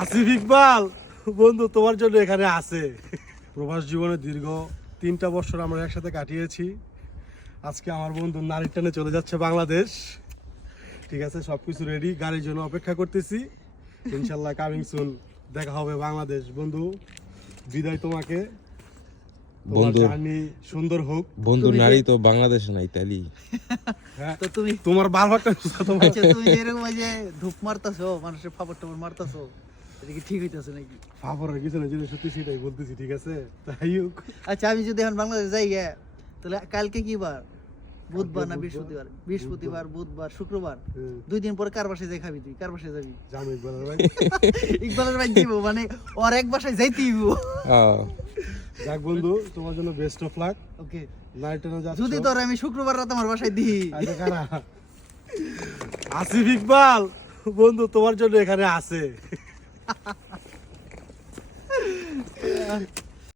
আসিফ ইকবাল বন্ধু তোমার জন্য এখানে আছে। প্রবাস জীবনে দীর্ঘ 3টা বছর আমরা একসাথে কাটিয়েছি। আজকে আমার বন্ধু নারীর টানে চলে যাচ্ছে বাংলাদেশ। ঠিক আছে, সবকিছু রেডি, গাড়ির জন্য অপেক্ষা করতেছি। ইনশাল্লাহ কামিং সুন দেখা হবে বাংলাদেশ। বন্ধু বিদায় তোমাকে, বন্ধু জার্নি সুন্দর হোক। বন্ধু নারী তো বাংলাদেশে নাই তাইলি হ্যাঁ, তো তুমি তোমার বারবারটা তোমার আচ্ছা তুমি এরকম ওই যে ধূপ মারতাছো, মানুষের ফাপড় টাপড় মারতাছো, এটা কি ঠিক হইতাছে নাকি? ফাফরের কিছু না, যেটা সত্যি সেটাই বলতেছি। ঠিক আছে, তাই হোক। আচ্ছা আমি যদি এখন বাংলাদেশ যাই তাহলে কালকে কি বার? বুধবার না বুধবার। বৃহস্পতিবার? বৃহস্পতিবার, বুধবার, শুক্রবার, হুম। 2 দিন পরে কার বাসায় যাই খাবি তুই? কার বাসায় যাবি? জানো ইকবালের ভাই। ইকবালের ভাই দিব মানে ওর এক বাসায় যাইতেই হইবো। যাক বন্ধু, তোমার জন্য best of luck. Okay, night টানে যাচ্ছ। যদি তোর আমি শুক্রবার রাত আমার বাসায় দিই। আচ্ছা, কারা? আসিফ ইকবাল বন্ধু তোমার জন্য এখানে আছে।